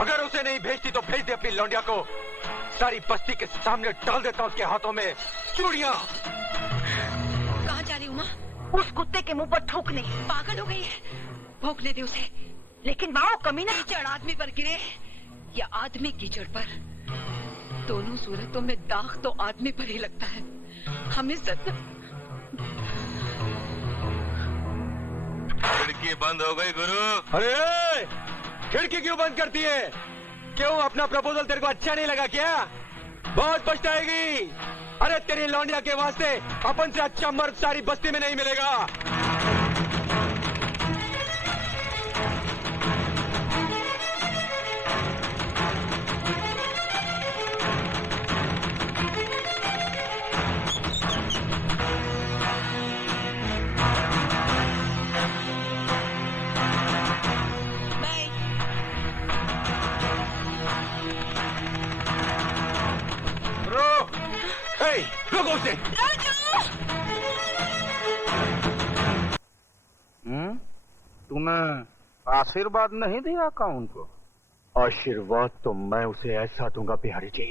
अगर उसे नहीं भेजती तो भेज दे अपनी लौंडिया को। सारी बस्ती के सामने डाल देता उसके हाथों में चूड़ियां। कहाँ जा रही उमा? उस कुत्ते के मुंह पर थूकने। पागल हो गई है, भोंकने दे उसे। लेकिन माँ कमीना कीचड़ आदमी पर गिरे या आदमी कीचड़ पर, दोनों सूरतों में दाग तो आदमी पर ही लगता है। हम इज्जत। खिड़की बंद हो गई गुरु। अरे खिड़की क्यों बंद करती है? क्यों अपना प्रपोजल तेरे को अच्छा नहीं लगा क्या? बहुत पछताएगी। अरे तेरी लौंडिया के वास्ते अपन से अच्छा मर्द सारी बस्ती में नहीं मिलेगा। रुको उसे। तूने आशीर्वाद नहीं दिया काउन को? आशीर्वाद तो मैं उसे ऐसा दूंगा बिहारी जी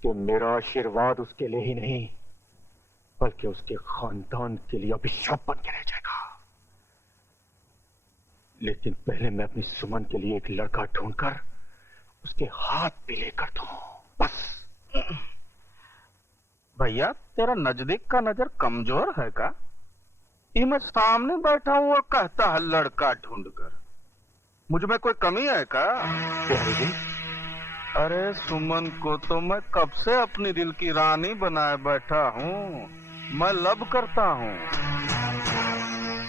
कि मेरा आशीर्वाद उसके लिए ही नहीं बल्कि उसके खानदान के लिए अभिशाप बन के रह जाएगा। लेकिन पहले मैं अपनी सुमन के लिए एक लड़का ढूंढकर उसके हाथ भी लेकर दूं। बस। भैया तेरा नजदीक का नजर कमजोर है का? ये मैं सामने बैठा हूँ और कहता है लड़का ढूंढकर। मुझ में कोई कमी है का? अरे सुमन को तो मैं कब से अपनी दिल की रानी बनाए बैठा हूँ। मैं लब करता हूँ।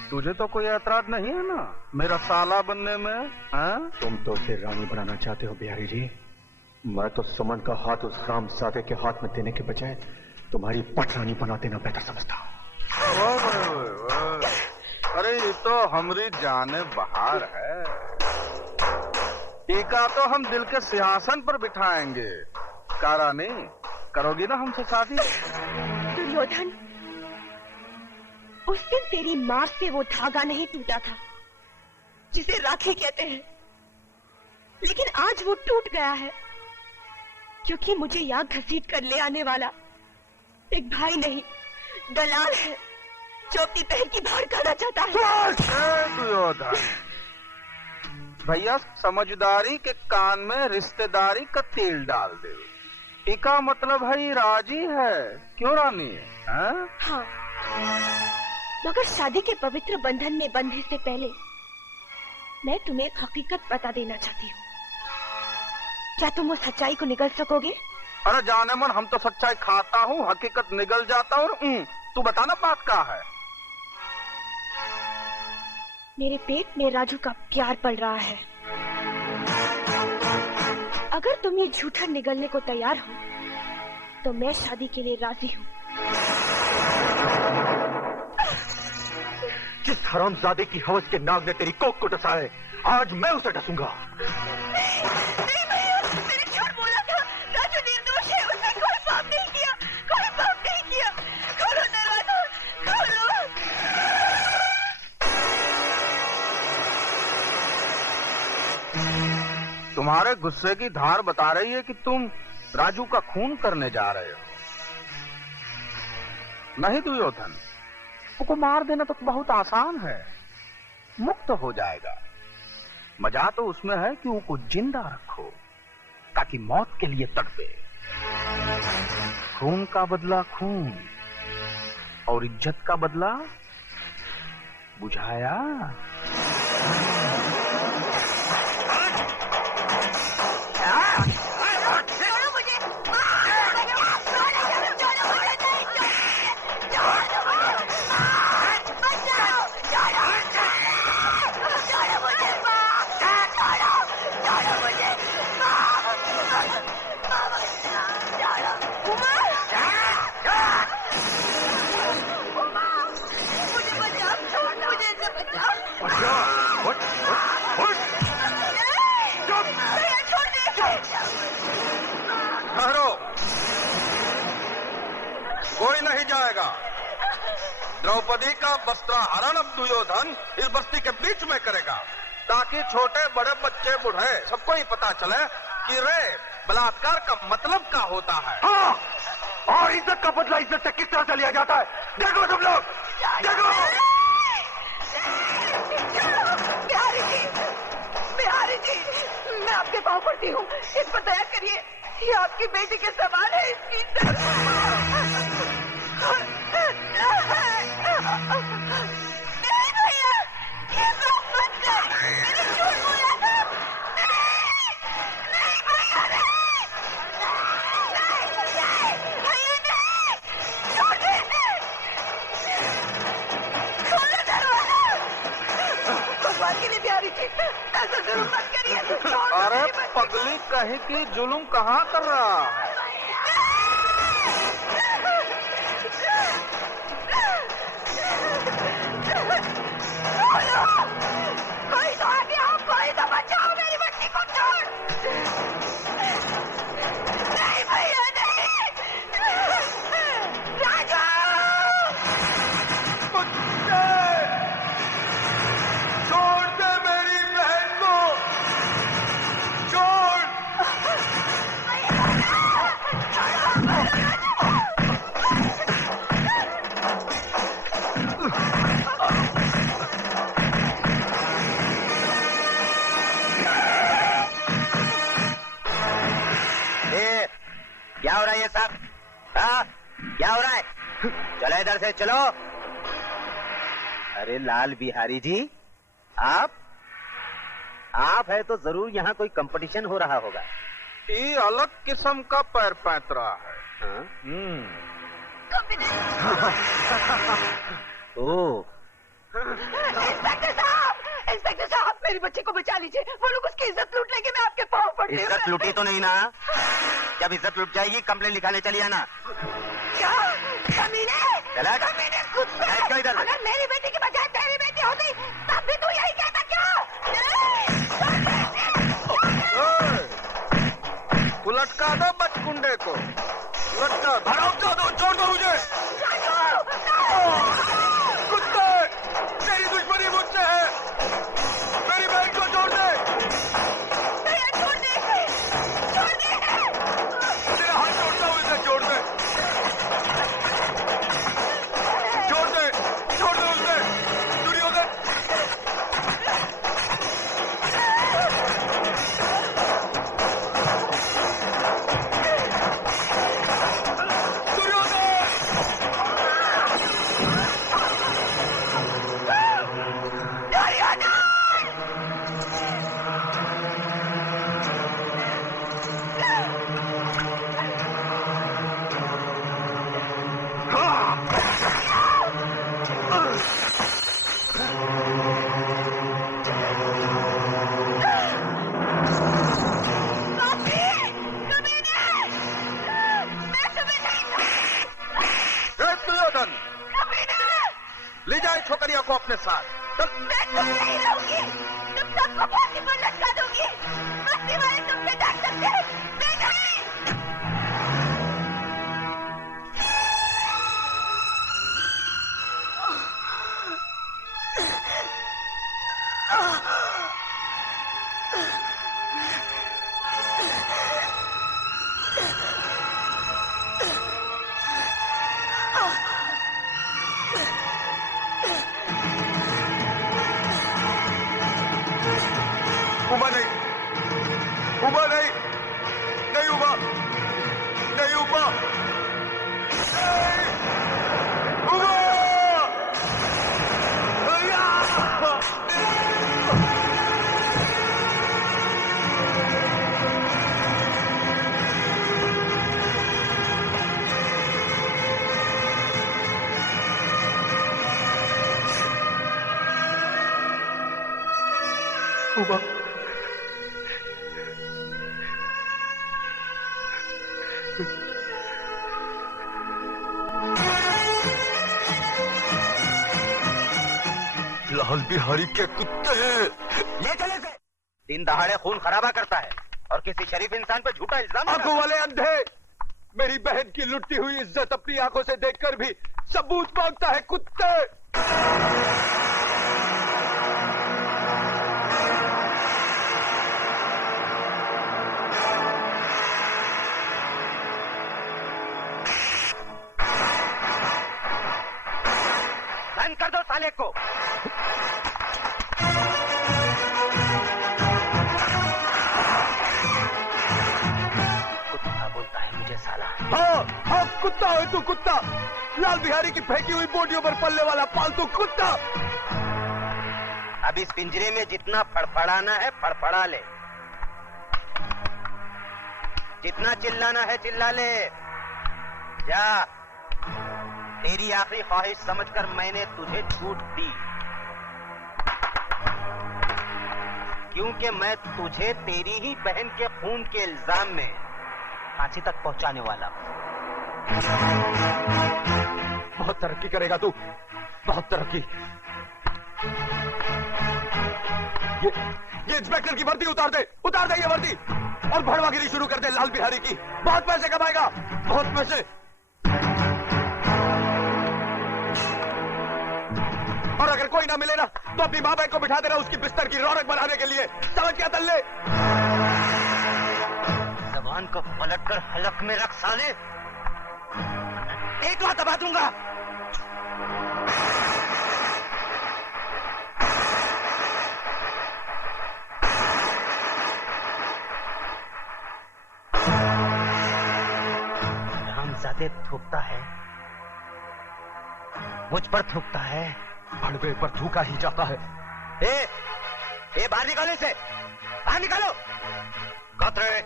तुझे तो कोई ऐतराज नहीं है ना मेरा साला बनने में? हाँ? तुम तो उसे रानी बनाना चाहते हो बिहारी जी। मैं तो सुमन का हाथ उस रामजादे के हाथ में देने के बजाय तुम्हारी पटरानी बना देना बेहतर समझता हूँ। अरे ये तो हमारी जाने बहार है। टीका तो हम दिल के सिंहासन पर बिठाएंगे। का रानी करोगी ना हमसे शादी? दुर्योधन, उस दिन तेरी माँ से वो धागा नहीं टूटा था जिसे राखी कहते हैं, लेकिन आज वो टूट गया है क्योंकि मुझे यहाँ घसीट कर ले आने वाला एक भाई नहीं दलाल है जो अपनी बहन की भाड़ खाना चाहता है। दुर्योधन भैया समझदारी के कान में रिश्तेदारी का तेल डाल दे। टीका मतलब है ये राजी है क्यों रानी? हाँ, मगर शादी के पवित्र बंधन में बंधने से पहले मैं तुम्हें एक हकीकत बता देना चाहती हूँ। क्या तुम उस सच्चाई को निगल सकोगे? अरे जाने मन हम तो सच्चाई खाता हूँ, हकीकत निगल जाता हूँ। तू बताना बात क्या है? मेरे पेट में राजू का प्यार पल रहा है। अगर तुम ये झूठा निगलने को तैयार हो तो मैं शादी के लिए राजी हूँ। जिस हरामजादे की हवस के नाग ने तेरी कोख को डसा है, आज मैं उसे डसूंगा। नहीं भैया, मैंने झूठ बोला था। राजू निर्दोष है, उसने कोई पाप नहीं किया, कोई पाप नहीं किया। खोलो दरवाजा, खोलो। तुम्हारे गुस्से की धार बता रही है कि तुम राजू का खून करने जा रहे हो। नहीं दुर्योधन, उसको मार देना तो बहुत आसान है, मुक्त हो जाएगा। मजा तो उसमें है कि उसको जिंदा रखो ताकि मौत के लिए तड़पे। खून का बदला खून और इज्जत का बदला बुझाया। कोई नहीं जाएगा। द्रौपदी का वस्त्राहरण अब दुर्योधन इस बस्ती के बीच में करेगा ताकि छोटे बड़े बच्चे बूढ़े सबको ही पता चले कि रेप बलात्कार का मतलब क्या होता है। हाँ, और इज्जत का बदला इज्जत से किस तरह से लिया जाता है देखो तुम लोग, देखो। बिहारी जी, मैं आपके पाँव पड़ती हूँ, इस पर दया करिए। ये आपकी बेटी के सवाल है, इसकी नहीं भैया, ये बात मत कर, मैंने झूठ बोला था। नहीं भैया, नहीं भैया, नहीं, छोड़ दे, खोलो दरवाजा। भगवान के लिए बिहारी जी, ऐसा जुल्म मत करिए। अरे पगली कहीं की जुल्म कहाँ कर रहा है। कोई तो आगे आओ, कोई तो बचाओ मेरी बच्ची को। छोड़, नहीं भैया, नहीं, राजू, छोड़ दे मेरी बहन को, छोड़। क्या हो रहा है ये सब? हाँ, क्या हो रहा है? चलो इधर से चलो। अरे लाल बिहारी जी, आप है तो जरूर यहाँ कोई कंपटीशन हो रहा होगा। ये अलग किस्म का पैर पैतरा है। हाँ? ओ, इंस्पेक्टर साहब, मेरी बच्ची को बचा लीजिए। वो लोग उसकी इज्जत लूट लेंगे, मैं आपके पाँव पड़ती हूँ। इज्जत लूटी तो नहीं ना? जब इज्जत लूट जाएगी कंप्लेन लिखाने चली आना। क्या कमीने? चला? कमीने, कुत्ते! बैठ जाओ इधर। अगर मेरी बेटी के बजाय तेरी बेटी होती तब भी तू यही कहता क्या? उलटका दो बचकुंडे को, उलटका दो। छोड़ दो मुझे। कुत्ते, तेरी दुश्मनी मुझसे है, मेरी बहन को छोड़ दे। भैया छोड़ दे, छोड़ दे। तेरा हाथ छोड़ता हूँ, इसे छोड़ दे, छोड़ दे, छोड़ दे उसे। दुर्योधन, ले जाए छोकरिया को अपने साथ। चल। मैं तुम नहीं रहूंगी, तुम सबको फांसी पर लटका दूंगी। बस्ती वाले तुमसे डर सकते हैं, मैं नहीं। उबा नहीं, उबा नहीं, नहीं उबा, नहीं उबा, उबा! उबा, लाल बिहारी के कुत्ते! ले चले से। दिन दहाड़े खून खराबा करता है और किसी शरीफ इंसान पे झूठा इल्जाम लगाता है। आंखों वाले अंधे, मेरी बहन की लुटी हुई इज्जत अपनी आंखों से देखकर भी सबूत मांगता है, कुत्ते! लाल बिहारी की फेंकी हुई बोटियों पर पलने वाला पालतू कुत्ता। अब इस पिंजरे में जितना फड़फड़ाना है फड़फड़ा ले, जितना चिल्लाना है चिल्ला ले। जा, तेरी आखिरी ख्वाहिश समझकर मैंने तुझे छूट दी, क्योंकि मैं तुझे तेरी ही बहन के खून के इल्जाम में फांसी तक पहुंचाने वाला हूं। बहुत तरक्की करेगा तू, बहुत तरक्की। ये इंस्पेक्टर की वर्दी उतार दे ये वर्दी, और भड़वागिरी शुरू कर दे लाल बिहारी की। बहुत पैसे कमाएगा, बहुत पैसे। और अगर कोई ना मिले ना तो अपनी माँ बहन को बिठा देना उसकी बिस्तर की रौनक बनाने के लिए। समझ क्या तल्ले? जबान को पलटकर हलक में रख साले, एक बात दबा दूंगा। रामजादे थूकता है, मुझ पर थूकता है, भड़वे पर थूका ही जाता है। ए बाहर निकालो इसे, बाहर निकालो। कतरे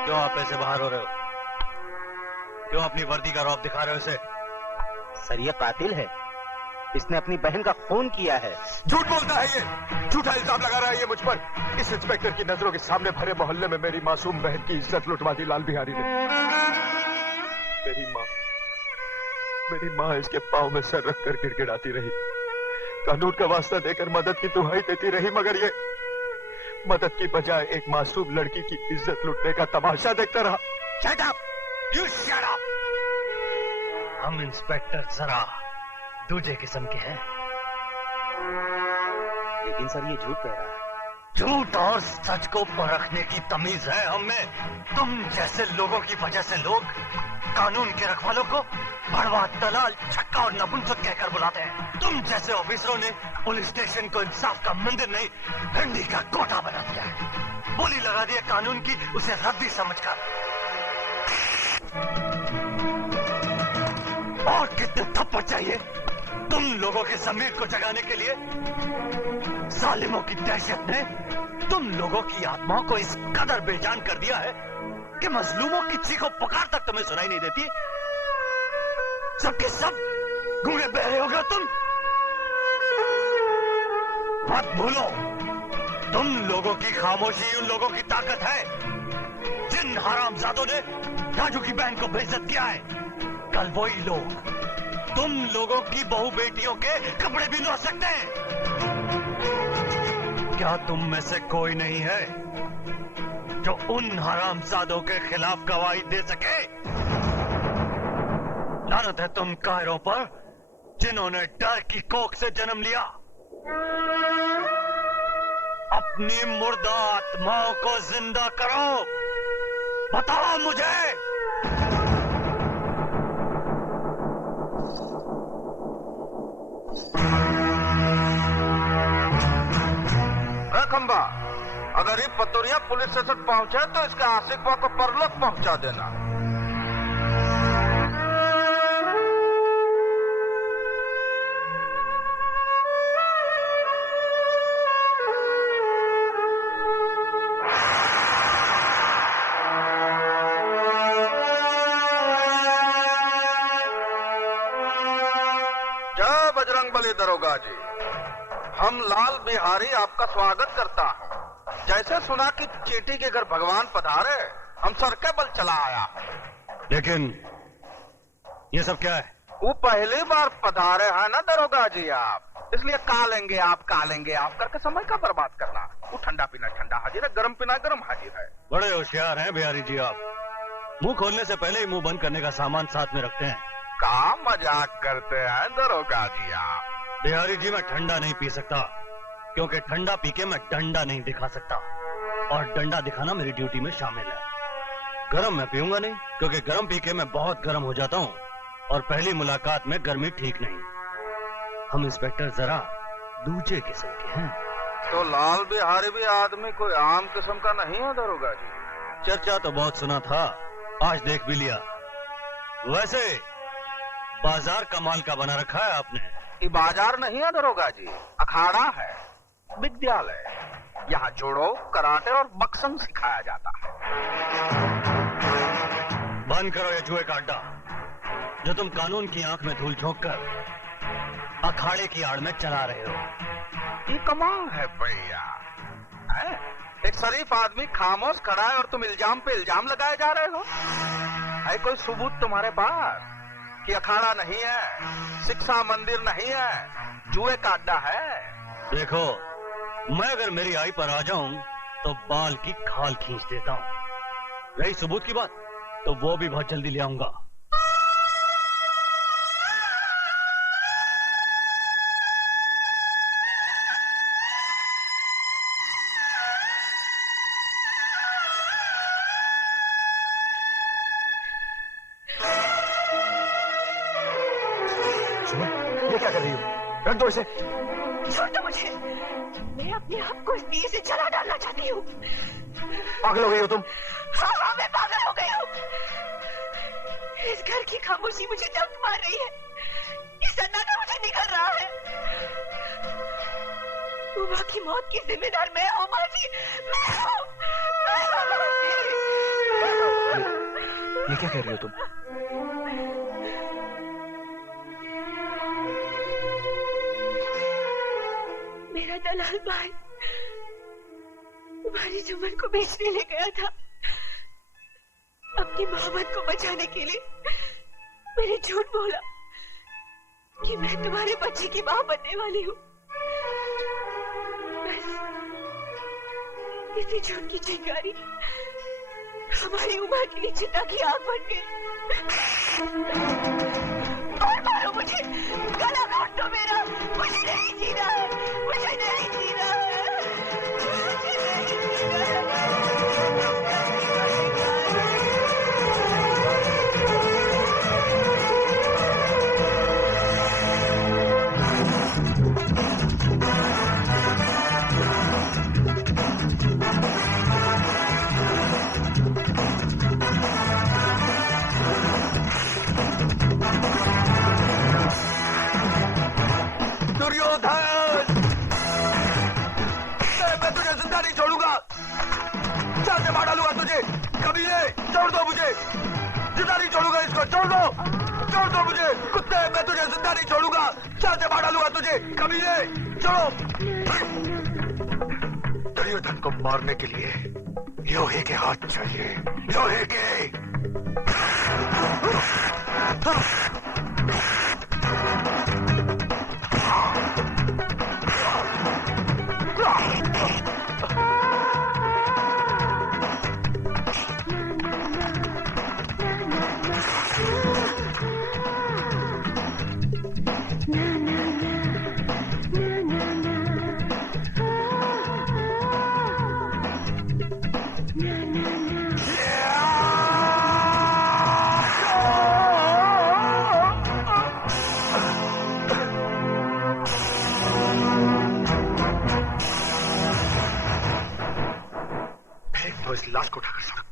क्यों आप ऐसे बाहर हो रहे हो? क्यों अपनी वर्दी का रौब दिखा रहे हो इसे? सर ये कातिल है, इसने अपनी बहन का खून किया है। झूठ बोलता है ये, झूठा इल्जाम लगा रहा है ये मुझ पर। इस इंस्पेक्टर की नजरों के सामने भरे मोहल्ले में मेरी मासूम बहन की इज्जत लुटवा दी लाल बिहारी ने। मेरी माँ इसके पाँव में सर रखकर गिड़गिड़ाती रही, कानून का वास्ता देकर मदद की दुहाई देती रही, मगर ये मदद की बजाय एक मासूम लड़की की इज्जत लुटने का तमाशा देखता रहा। Shut up! You shut up! हम इंस्पेक्टर जरा दूजे किस्म के हैं। लेकिन सर ये झूठ कह रहा है। झूठ और सच को परखने की तमीज है हमें। तुम जैसे लोगों की वजह से लोग कानून के रखवालों को भड़वा, दलाल, छक्का और नपुंसक कहकर बुलाते हैं। तुम जैसे ऑफिसरों ने पुलिस स्टेशन को इंसाफ का मंदिर नहीं, भिंडी का कोटा बना दिया है। बोली लगा दी है कानून की, उसे रद्दी समझकर। और कितने थप्पड़ चाहिए तुम लोगों के जमीर को जगाने के लिए? जालिमों की दहशत ने तुम लोगों की आत्माओं को इस कदर बेजान कर दिया है कि मजलूमों की चीखों पुकार तक तुम्हें सुनाई नहीं देती। सबके सब गूंगे बहरे हो गए तुम। मत भूलो, तुम लोगों की खामोशी उन लोगों की ताकत है जिन हरामजादों ने राजू की बहन को बेइज्जत किया है। कल वही लोग तुम लोगों की बहू बेटियों के कपड़े भी धो सकते हैं। क्या तुम में से कोई नहीं है जो उन हरामजादों के खिलाफ गवाही दे सके? लानत है तुम कायरों पर जिन्होंने डर की कोख से जन्म लिया। अपनी मुर्दा आत्माओं को जिंदा करो। बताओ मुझे। खंबा, अगर ये पतोरिया पुलिस स्टेशन पहुंचे तो इसके आशिकवा को परलोक पहुंचा देना। जय बजरंगबली दरोगा जी, हम लाल बिहारी आपका स्वागत करता हूँ। जैसे सुना कि चींटी के घर भगवान पधारे, हम सर के बल चला आया। लेकिन ये सब क्या है? वो पहली बार पधारे हैं ना दरोगा जी आप, इसलिए कालेंगे आप करके समय का बर्बाद करना। वो ठंडा पीना ठंडा हाजिर है, गर्म पीना गर्म हाजिर है। बड़े होशियार हैं बिहारी जी आप। मुंह खोलने से पहले ही मुंह बंद करने का सामान साथ में रखते हैं। का मजाक करते हैं दरोगा जी आप? बिहारी जी मैं ठंडा नहीं पी सकता, क्योंकि ठंडा पी के मैं डंडा नहीं दिखा सकता, और डंडा दिखाना मेरी ड्यूटी में शामिल है। गरम मैं पीऊंगा नहीं, क्योंकि गरम पी के मैं बहुत गरम हो जाता हूँ, और पहली मुलाकात में गर्मी ठीक नहीं। हम इंस्पेक्टर जरा दूसरे किस्म के हैं। तो लाल बिहारी भी आदमी कोई आम किस्म का नहीं है दरोगा जी? चर्चा तो बहुत सुना था, आज देख भी लिया। वैसे बाजार कमाल का बना रखा है आपने। ये बाजार नहीं है दरोगा जी, अखाड़ा है, विद्यालय। यहाँ जोड़ो, कराटे और बक्संग सिखाया जाता है। बंद करो ये जुए का अड्डा, जो तुम कानून की आंख में धूल झोंक कर अखाड़े की आड़ में चला रहे हो। ये कमाल है भैया, हैं? एक शरीफ आदमी खामोश खड़ा है और तुम इल्जाम पे इल्जाम लगाए जा रहे हो। है कोई सबूत तुम्हारे पास कि अखाड़ा नहीं है, शिक्षा मंदिर नहीं है, जुए का अड्डा है? देखो, मैं अगर मेरी आई पर आ जाऊं तो बाल की खाल खींच देता हूं। रही सबूत की बात, तो वो भी बहुत जल्दी ले आऊंगा। ये क्या कर रही हो? रख दो इसे। छोड़ दो मुझे, मैं अपने आप को इस दिए से जला डालना चाहती हूँ। पागल हो गई हो तुम? हाँ हाँ, मैं पागल हो गई हूँ। इस घर की खामोशी मुझे दर्द मार रही है, ये सन्नाटा मुझे निकल रहा है। उमा की मौत की जिम्मेदार मैं हूँ माँ जी, मैं हूँ। ये क्या कह रही हो तुम? मेरा दलाल भाई तुम्हारी जुम्मन को बेचने ले गया था। अपनी मोहब्बत को बचाने के लिए मैंने झूठ बोला कि मैं तुम्हारे बच्चे की मां बनने वाली हूँ। बस इसी झूठ की चिंगारी हमारी उम्र के लिए चिता की आग बन गई। और मारो मुझे, गला काट दो मेरा, मुझे नहीं जीना है, मुझे नहीं जीना है, मुझे नहीं जीना है। दुर्योधन, मैं तुझे जिंदा नहीं छोड़ूंगा। चाल से मार डालूंगा तुझे। कमीने, छोड़ दो मुझे, जिंदा नहीं छोड़ूंगा इसको। छोड़ दो मुझे कुत्ते, मैं तुझे जिंदा नहीं छोड़ूंगा। चाल से मार डालूंगा तुझे। कमीने, छोड़ो। दुर्योधन को मारने के लिए लोहे के हाथ चाहिए, लोहे के। फेंक दो इस लाश को उठाकर सड़क